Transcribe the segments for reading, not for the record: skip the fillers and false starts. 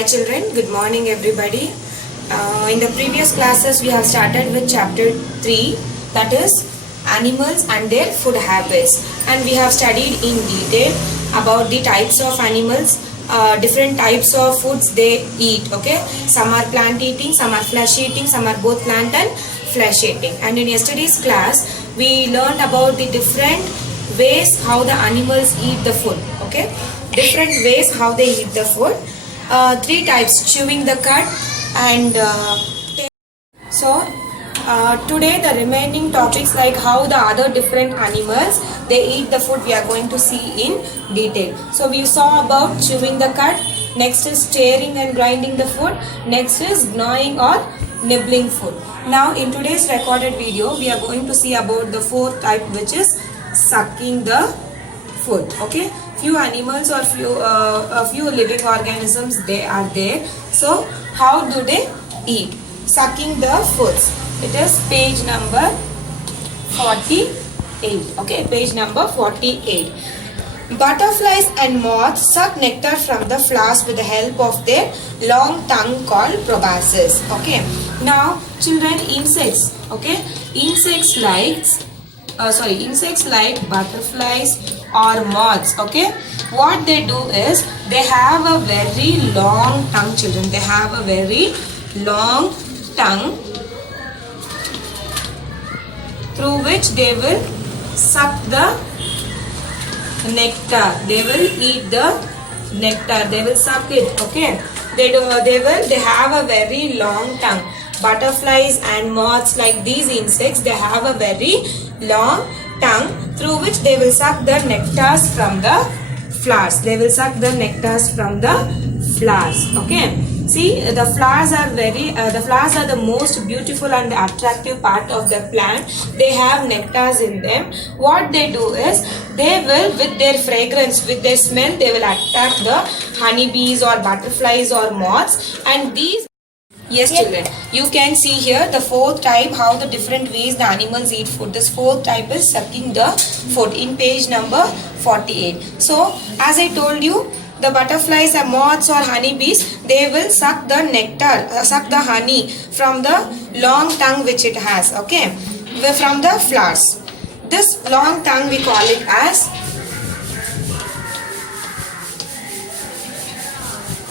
Hi children, good morning everybody. In the previous classes we have started with chapter 3, that is animals and their food habits, and we have studied in detail about the types of animals, different types of foods they eat. Okay, some are plant eating, some are flesh eating, some are both plant and flesh eating. And in yesterday's class we learned about the different ways how the animals eat the food. Okay, different ways how they eat the food. Three types: chewing the cud and today the remaining topics like how the other different animals they eat the food we are going to see in detail. So we saw about chewing the cud, next is tearing and grinding the food, next is gnawing or nibbling food. Now in today's recorded video we are going to see about the fourth type, which is sucking the food. Okay, few animals or a few living organisms they are there. So how do they eat? Sucking the foods. It is page number 48. Okay, page number 48. Butterflies and moths suck nectar from the flowers with the help of their long tongue called proboscis. Okay, now children, insects. Okay, insects like butterflies or moths. Okay, what they do is they have a very long tongue. Children, they have a very long tongue through which they will suck the nectar. They will eat the nectar. They will suck it. Okay, they have a very long tongue. Butterflies and moths, like these insects, they have a very long tongue through which they will suck the nectars from the flowers. They will suck the nectars from the flowers. Okay, see, the flowers are the most beautiful and attractive part of the plant. They have nectars in them. What they do is they will, with their fragrance, with their smell, they will attract the honeybees or butterflies or moths. And these, yes children, you can see here the fourth type, how the different ways the animals eat food. This fourth type is sucking the food in page number 48. So as I told you, the butterflies and moths or honeybees, they will suck the nectar, suck the honey from the long tongue which it has. Okay, from the flowers. This long tongue we call it as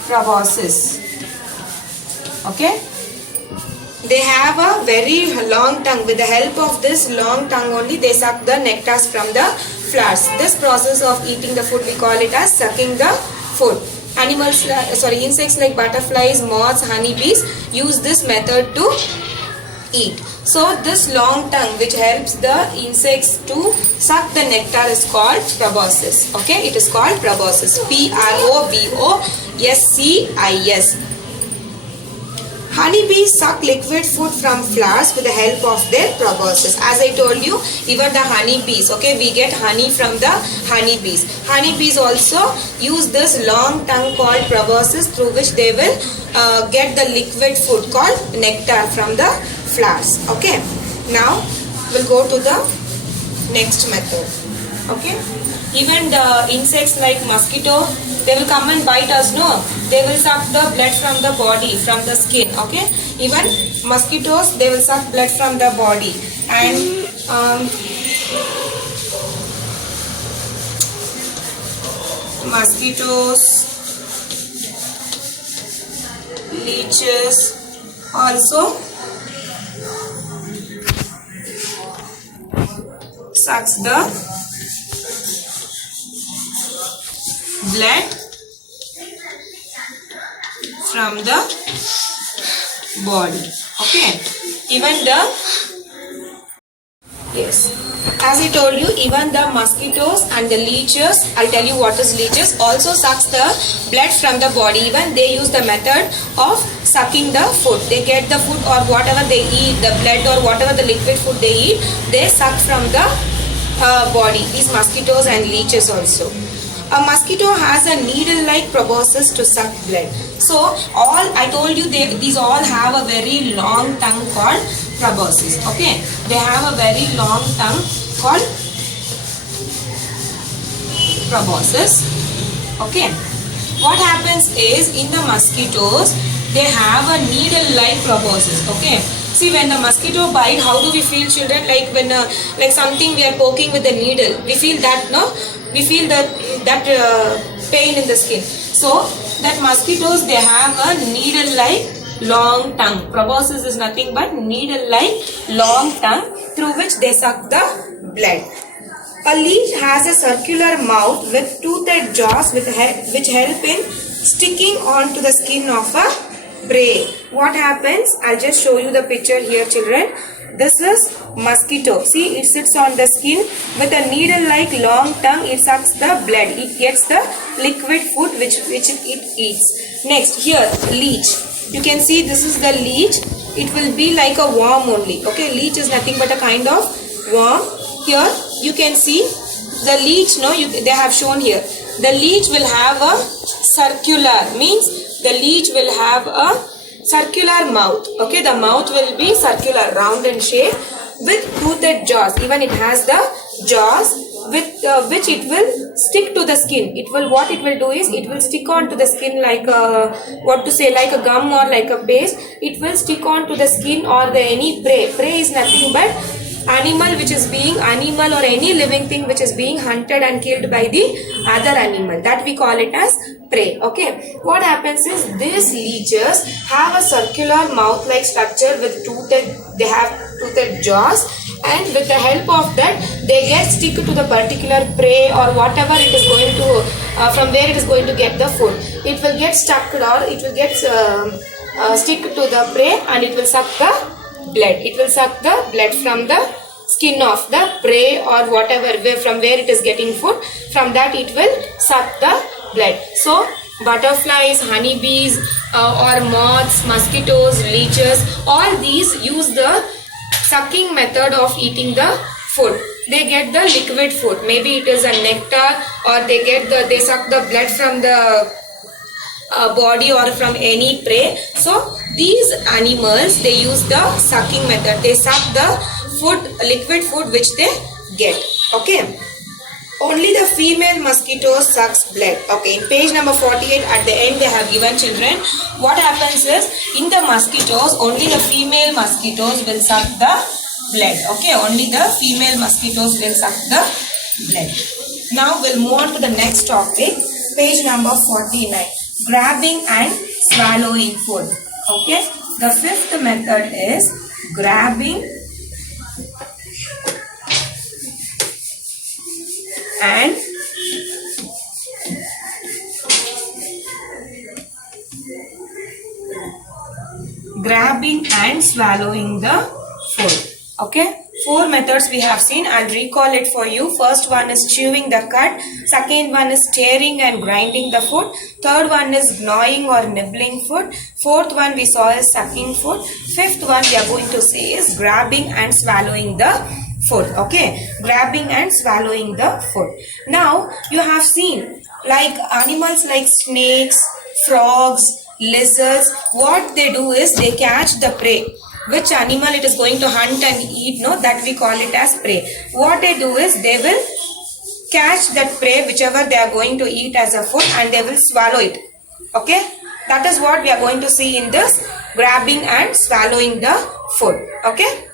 proboscis. Okay, they have a very long tongue. With the help of this long tongue only they suck the nectars from the flowers. This process of eating the food we call it as sucking the food. Insects like butterflies, moths, honeybees use this method to eat. So this long tongue which helps the insects to suck the nectar is called proboscis. Okay, it is called proboscis. Proboscis. Honeybees suck liquid food from flowers with the help of their proboscis. As I told you, even the honeybees, okay, we get honey from the honeybees. Honeybees also use this long tongue called proboscis through which they will get the liquid food called nectar from the flowers. Okay, now we'll go to the next method. Okay, even the insects like mosquito, they will come and bite us, no? They will suck the blood from the body, from the skin. Okay, even mosquitoes, they will suck blood from the body. And mosquitoes, leeches also sucks the blood from the body. Okay, even the, yes, as I told you, even the mosquitoes and the leeches, I'll tell you what is leeches, also sucks the blood from the body. Even they use the method of sucking the food. They get the food or whatever they eat, the blood or whatever the liquid food they eat, they suck from the body. These mosquitoes and leeches also. A mosquito has a needle-like proboscis to suck blood. So all I told you, these all have a very long tongue called proboscis. Okay, they have a very long tongue called proboscis. Okay, What happens is in the mosquitoes, they have a needle-like proboscis. Okay. See, when the mosquito bite, how do we feel, children? Like when like something we are poking with a needle, we feel that, no? We feel that pain in the skin. So that mosquitoes, they have a needle-like long tongue. Proboscis is nothing but needle-like long tongue through which they suck the blood. A leech has a circular mouth with toothed jaws which help in sticking onto the skin of a prey. What happens? I'll just show you the picture here, children. This is mosquito. See, it sits on the skin with a needle-like long tongue. It sucks the blood. It gets the liquid food which it eats. Next, here, leech. You can see this is the leech. It will be like a worm only. Okay, leech is nothing but a kind of worm. Here, you can see the leech. No, they have shown here. The leech will have a circular, means the leech will have a circular mouth. Okay, the mouth will be circular, round in shape with toothed jaws. Even it has the jaws with which it will stick to the skin. What it will do is it will stick on to the skin like a, like a gum or like a paste. It will stick on to the skin or any prey. Prey is nothing but animal or any living thing which is being hunted and killed by the other animal. That we call it as prey. Okay. What happens is these leeches have a circular mouth-like structure with they have toothed jaws, and with the help of that they stick to the particular prey or whatever it is going to from where it is going to get the food. It will get stuck or it will get stick to the prey and it will suck the blood. It will suck the blood from the skin of the prey or whatever from where it is getting food. From that it will suck the blood. So butterflies, honeybees or moths, mosquitoes, leeches, all these use the sucking method of eating the food. They get the liquid food. Maybe it is a nectar, or they suck the blood from the body or from any prey. So these animals, they use the sucking method. They suck the food, liquid food which they get. Okay. Only the female mosquito sucks blood. Okay. In page number 48 at the end they have given, children. What happens is in the mosquitoes, only the female mosquitoes will suck the blood. Okay. Only the female mosquitoes will suck the blood. Now we'll move on to the next topic. Page number 49. Grabbing and swallowing food. Okay. The fifth method is grabbing and swallowing the food. Okay. 4 methods we have seen. I'll recall it for you. First one is chewing the cud. Second one is tearing and grinding the food. Third one is gnawing or nibbling food. Fourth one we saw is sucking food. Fifth one we are going to say is grabbing and swallowing the food. Okay, grabbing and swallowing the food. Now you have seen like animals like snakes, frogs, lizards. What they do is they catch the prey. Which animal it is going to hunt and eat, no, that we call it as prey. What they do is they will catch that prey, whichever they are going to eat as a food, and they will swallow it. Okay, that is what we are going to see in this grabbing and swallowing the food. Okay.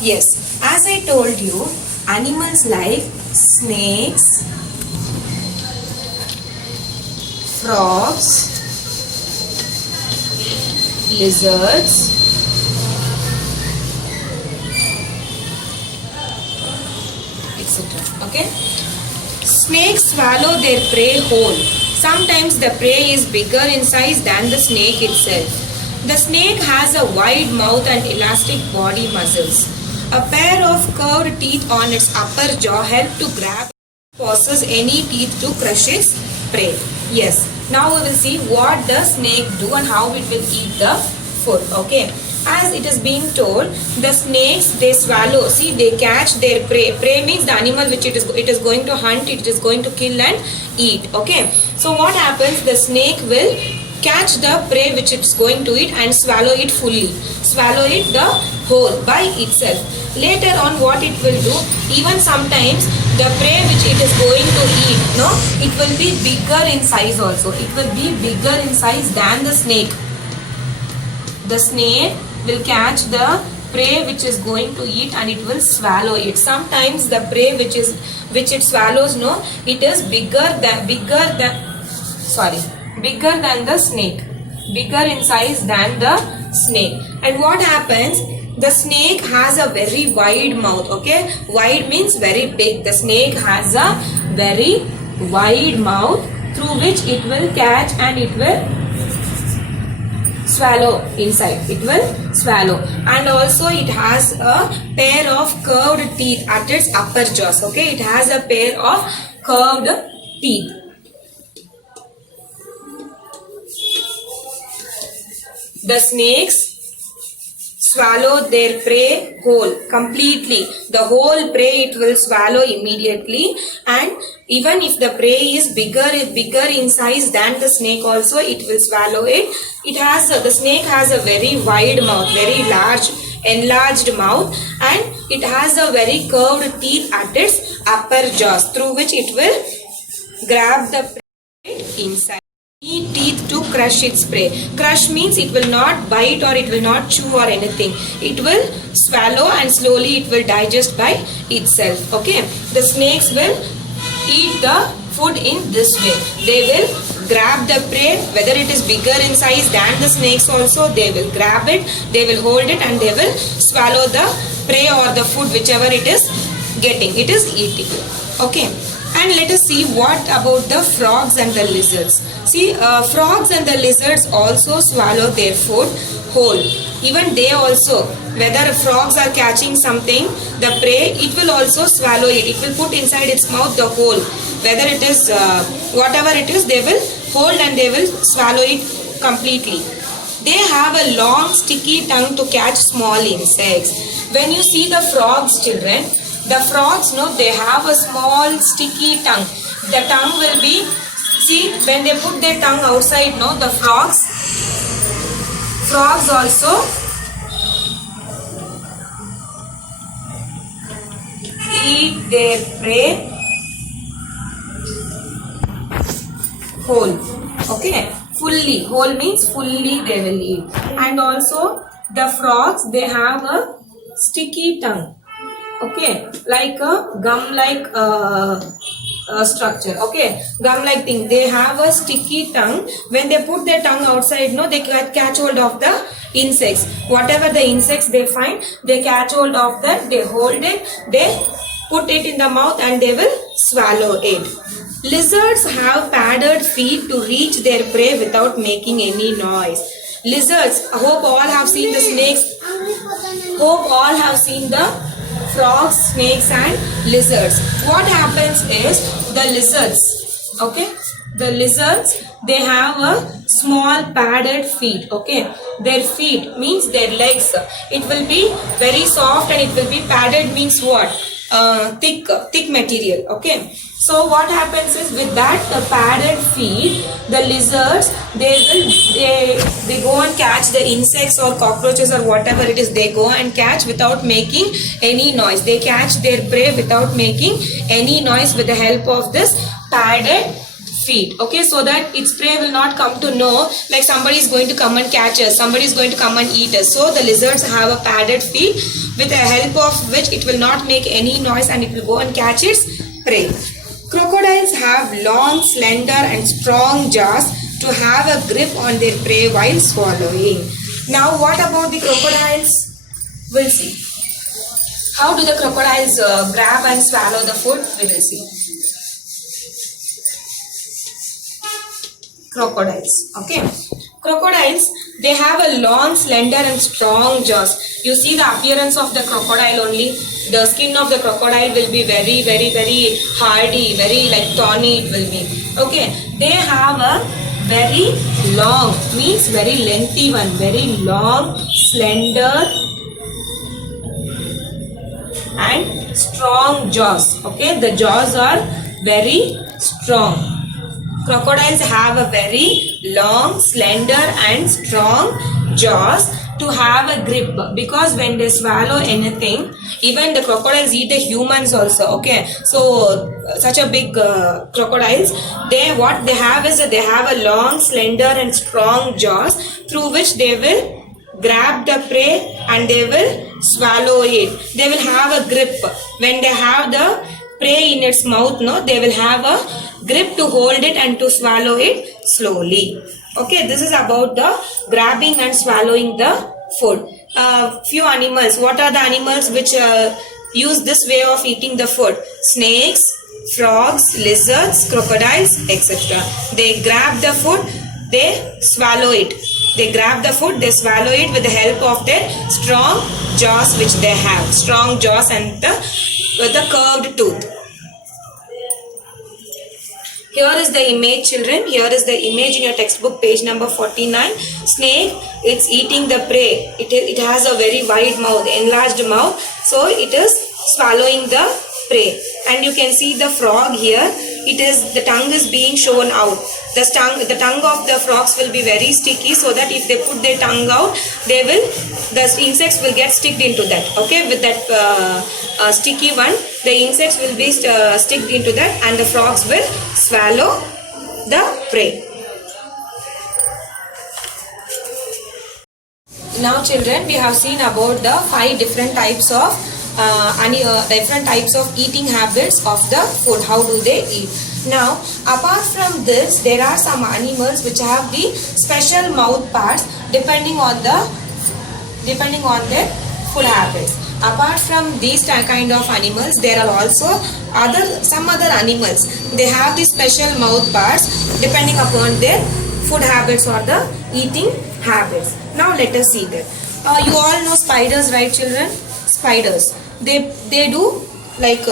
Yes, as I told you, animals like snakes, frogs, lizards, etc. Okay. Snakes swallow their prey whole. Sometimes the prey is bigger in size than the snake itself. The snake has a wide mouth and elastic body muscles. A pair of curved teeth on its upper jaw help to grab and possess any teeth to crush its prey. Yes. Now we will see what the snake do and how it will eat the food. Okay. As it is being told, the snakes, they swallow. See, they catch their prey. Prey means the animal which it is going to hunt, it is going to kill and eat. Okay. So what happens? The snake will catch the prey which it's going to eat and swallow it fully, swallow it the whole by itself. Later on what it will do, even sometimes the prey which it is going to eat, no, it will be bigger in size also. It will be bigger in size than the snake. The snake will catch the prey which is going to eat and it will swallow it. Sometimes the prey which it swallows, no, it is bigger than the snake, bigger in size than the snake. And what happens, the snake has a very wide mouth. Okay, wide means very big. The snake has a very wide mouth through which it will catch and it will swallow inside. It will swallow. And also it has a pair of curved teeth at its upper jaws. Okay, it has a pair of curved teeth. The snakes swallow their prey whole, completely. The whole prey it will swallow immediately, and even if the prey is bigger in size than the snake also, it will swallow it. The snake has a very wide mouth, very large, enlarged mouth, and it has a very curved teeth at its upper jaws through which it will grab the prey inside. Need teeth to crush its prey. Crush means it will not bite or it will not chew or anything. It will swallow and slowly it will digest by itself. Okay. The snakes will eat the food in this way. They will grab the prey, whether it is bigger in size than the snakes also, they will grab it, they will hold it and they will swallow the prey or the food whichever it is getting. It is eating. Okay. And let us see what about the frogs and the lizards. See, frogs and the lizards also swallow their food whole. Even they also, whether frogs are catching something, the prey, it will also swallow it. It will put inside its mouth the whole. Whether it is, whatever it is, they will hold and they will swallow it completely. They have a long sticky tongue to catch small insects. When you see the frogs, children, the frogs, no, they have a small sticky tongue. The tongue will be, see, when they put their tongue outside, no, the frogs also eat their prey whole. Okay, fully. Whole means fully they will eat. And also the frogs, they have a sticky tongue. Okay, like a gum-like structure. Okay, gum-like thing. They have a sticky tongue. When they put their tongue outside, no, they catch hold of the insects. Whatever the insects they find, they catch hold of that. They hold it. They put it in the mouth and they will swallow it. Lizards have padded feet to reach their prey without making any noise. Lizards. I hope all have seen the snakes. Hope all have seen the frogs, snakes and lizards. What happens is the lizards, okay, the lizards, they have a small padded feet. Okay, their feet means their legs, it will be very soft and it will be padded means what? Thick material. Okay, so what happens is with that padded feet, the lizards, they go and catch the insects or cockroaches or whatever it is, they go and catch without making any noise. They catch their prey without making any noise with the help of this padded feet. Okay, so that its prey will not come to know like somebody is going to come and catch us, somebody is going to come and eat us. So the lizards have a padded feet with the help of which it will not make any noise and it will go and catch its prey. Crocodiles have long, slender and strong jaws to have a grip on their prey while swallowing. Now what about the crocodiles? We'll see. How do the crocodiles grab and swallow the food? We will see. Crocodiles. Okay. Crocodiles, they have a long, slender and strong jaws. You see the appearance of the crocodile only. The skin of the crocodile will be very, very, very hardy, very like thorny it will be. Okay. They have a very long, means very lengthy one, very long, slender and strong jaws. Okay. The jaws are very strong. Crocodiles have a very long, slender and strong jaws to have a grip, because when they swallow anything, even the crocodiles eat the humans also. Okay, so such a big crocodiles, what they have is that they have a long, slender and strong jaws through which they will grab the prey and they will swallow it. They will have a grip when they have the prey in its mouth. No, they will have a grip to hold it and to swallow it slowly. Okay, this is about the grabbing and swallowing the food. Few animals. What are the animals which use this way of eating the food? Snakes, frogs, lizards, crocodiles, etc. They grab the food, they swallow it. They grab the food, they swallow it with the help of their strong jaws which they have. Strong jaws and the curved tooth. Here is the image, children. Here is the image in your textbook, page number 49. Snake, it's eating the prey. It has a very wide mouth, enlarged mouth. So it is swallowing the prey. And you can see the frog here. The tongue is being shown out. The tongue of the frogs will be very sticky, so that if they put their tongue out, the insects will get sticked into that. Okay, with that sticky one, the insects will be sticked into that, and the frogs will swallow the prey. Now, children, we have seen about the 5 different types of eating habits of the food. How do they eat? Now, apart from this, there are some animals which have the special mouth parts depending on their food habits. Apart from these kind of animals, there are also some other animals. They have the special mouth parts depending upon their food habits or the eating habits. Now, let us see that. You all know spiders, right, children? Spiders. They do like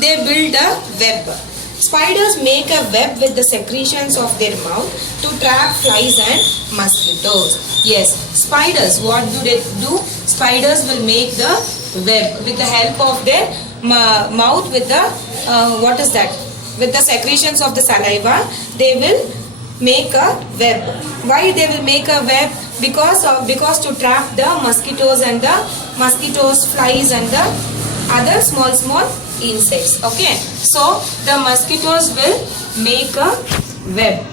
they build a web. Spiders make a web with the secretions of their mouth to trap flies and mosquitoes. Yes, spiders, what do they do? Spiders will make the web with the help of their mouth with the, with the secretions of the saliva. They will make a web. Why they will make a web? Because to trap the mosquitoes and the flies and the other small insects. Okay, so the mosquitoes will make a web.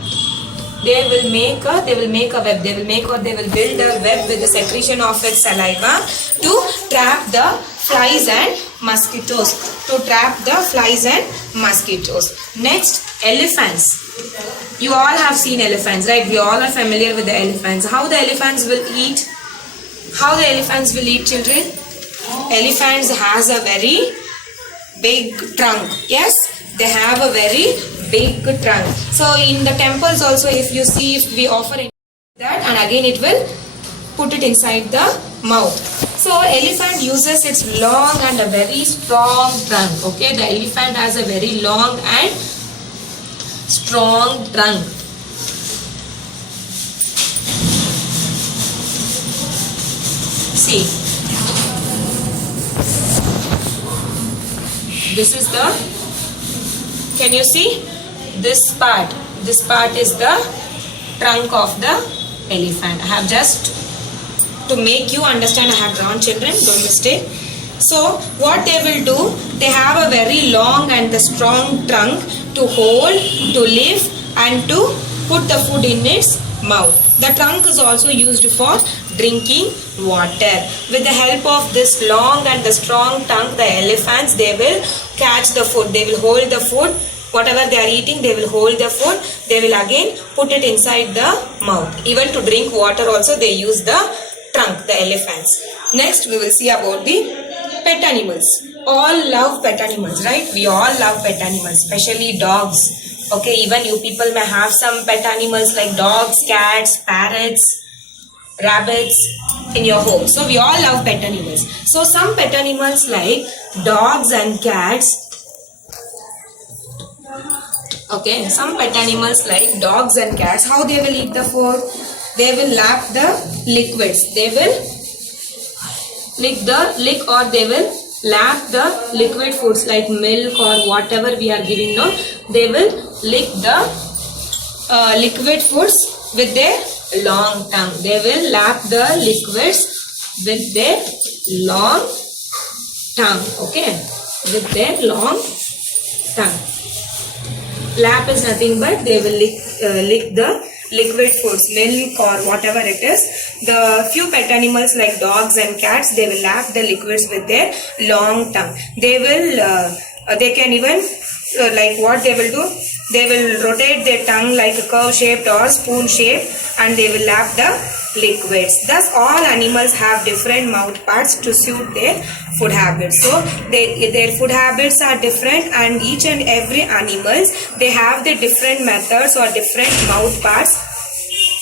They will make a web. They will build a web with the secretion of its saliva to trap the flies and mosquitoes. Next, elephants. You all have seen elephants, right? We all are familiar with the elephants. How the elephants will eat? Children? Elephants has a very big trunk. Yes, they have a very big trunk. So in the temples also, if we offer that, and again it will put it inside the mouth. So elephant uses its long and a very strong trunk. Okay, the elephant has a very long and strong trunk. See, this is can you see this part? This part is the trunk of the elephant. I have just, to make you understand, I have drawn, children, don't mistake. So what they will do, they have a very long and the strong trunk to hold, to lift and to put the food in its mouth. The trunk is also used for drinking water. With the help of this long and the strong trunk, the elephants, they will catch the food. They will hold the food. Whatever they are eating, they will hold the food. They will again put it inside the mouth. Even to drink water also, they use the trunk, the elephants. Next, we will see about the pet animals. All love pet animals, right? We all love pet animals, especially dogs. Okay, even you people may have some pet animals like dogs, cats, parrots, rabbits in your home. So we all love pet animals. So some pet animals like dogs and cats. Okay, some pet animals like dogs and cats, how they will eat the food? They will lap the liquids. They will lick or they will lap the liquid foods like milk or whatever we are giving now. They will lick the liquid foods with their long tongue. They will lap the liquids with their long tongue. Okay, with their long tongue. Lap is nothing but they will lick the liquid foods, milk or whatever it is. The few pet animals like dogs and cats, they will lap the liquids with their long tongue. They will, they can even, like what they will do, they will rotate their tongue like a curve shaped or spoon shaped, and they will lap the liquids. Thus all animals have different mouth parts to suit their food habits. So their food habits are different, and each and every animals, they have the different methods or different mouth parts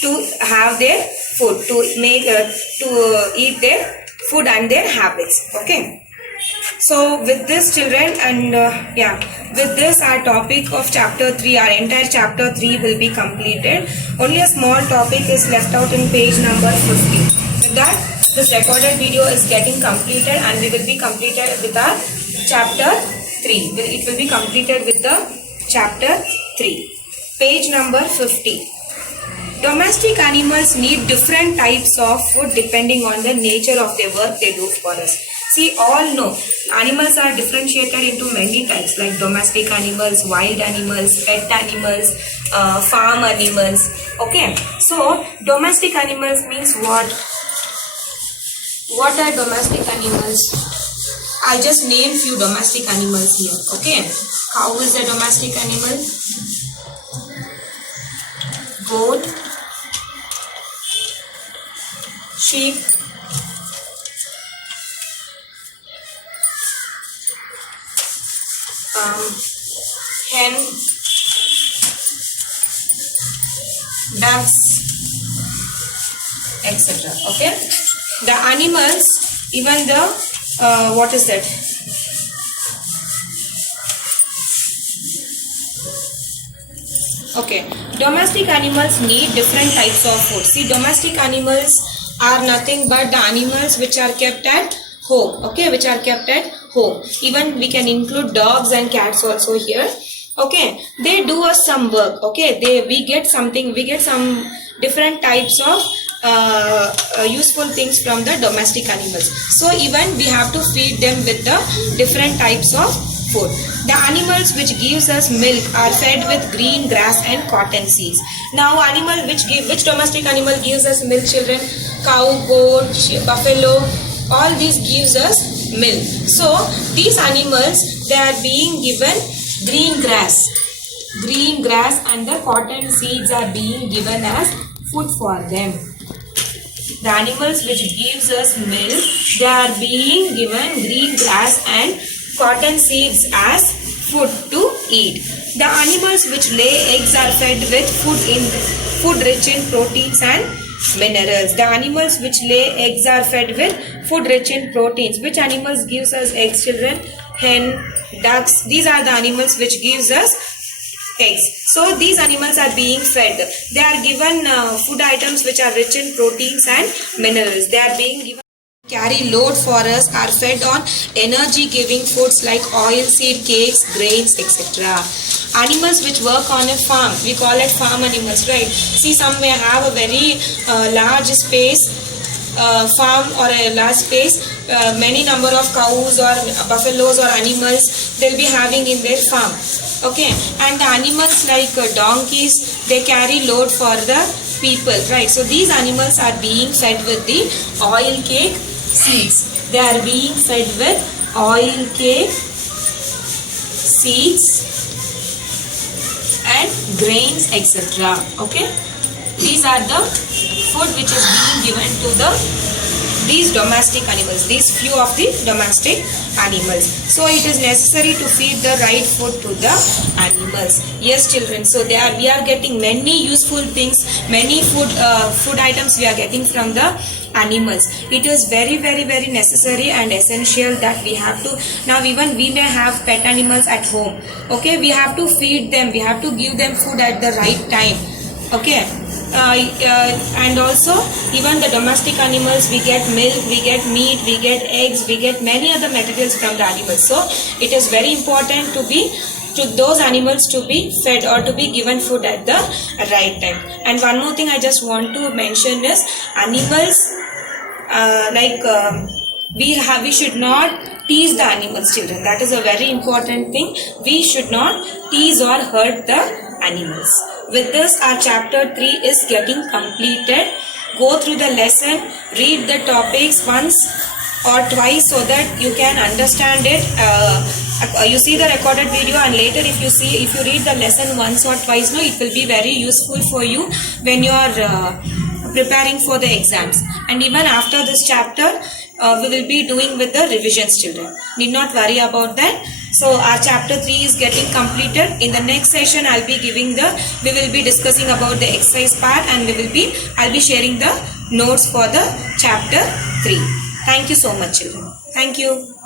to have their food, to make to eat their food and their habits. Okay, so with this children, and with this our topic of chapter 3, our entire chapter 3 will be completed. Only a small topic is left out in page number 50. With that, this recorded video is getting completed, and we will be completed with our chapter 3. It will be completed with the chapter 3. Page number 50. Domestic animals need different types of food depending on the nature of their work they do for us. See, all know animals are differentiated into many types, like domestic animals, wild animals, pet animals, farm animals. Okay, so domestic animals means what? What are domestic animals? I just named few domestic animals here. Okay, cow is a domestic animal, goat, sheep, hen, ducks, etc. Okay, the animals, even the what is that? Okay, domestic animals need different types of food. See, domestic animals are nothing but the animals which are kept at home. Okay, which are kept at home. Even we can include dogs and cats also here. Okay, they do us some work. Okay, we get some different types of useful things from the domestic animals. So even we have to feed them with the different types of food. The animals which gives us milk are fed with green grass and cotton seeds. Now, which domestic animal gives us milk, children? Cow, goat, buffalo, all these gives us milk. So these animals, they are being given green grass, and the cotton seeds are being given as food for them. The animals which gives us milk, they are being given green grass and cotton seeds as food to eat. The animals which lay eggs are fed with food rich in proteins and minerals. The animals which lay eggs are fed with food rich in proteins. Which animals gives us eggs, children? Hen, ducks. These are the animals which gives us eggs. So these animals are being fed. They are given food items which are rich in proteins and minerals. They are being given carry load for us, are fed on energy giving foods like oil seed cakes, grains, etc. Animals which work on a farm, we call it farm animals, right? See, some may have a very large space, farm or a large space, many number of cows or buffaloes or animals they'll be having in their farm. Okay, and the animals like donkeys, they carry load for the people, right? So these animals are being fed with the oil cake seeds. They are being fed with oil cake seeds and grains, etc. Okay, these are the food which is being given to these domestic animals, these few of the domestic animals. So it is necessary to feed the right food to the animals. Yes, children. So we are getting many useful things, many food items we are getting from the animals. It is very, very, very necessary and essential that we have to. Now even we may have pet animals at home. Okay, we have to feed them. We have to give them food at the right time. Okay. And also even the domestic animals, we get milk, we get meat, we get eggs, we get many other materials from the animals. So it is very important to be to those animals to be fed or to be given food at the right time. And one more thing I just want to mention is animals we should not tease the animals, children. That is a very important thing. We should not tease or hurt the animals. With this, our chapter 3 is getting completed. Go through the lesson, read the topics once or twice so that you can understand it. You see the recorded video, and later if you read the lesson once or twice, it will be very useful for you when you are preparing for the exams. And even after this chapter, we will be doing with the revisions, children. Need not worry about that. So our chapter 3 is getting completed. In the next session, we will be discussing about the exercise part, and I'll be sharing the notes for the chapter 3. Thank you so much, children. Thank you.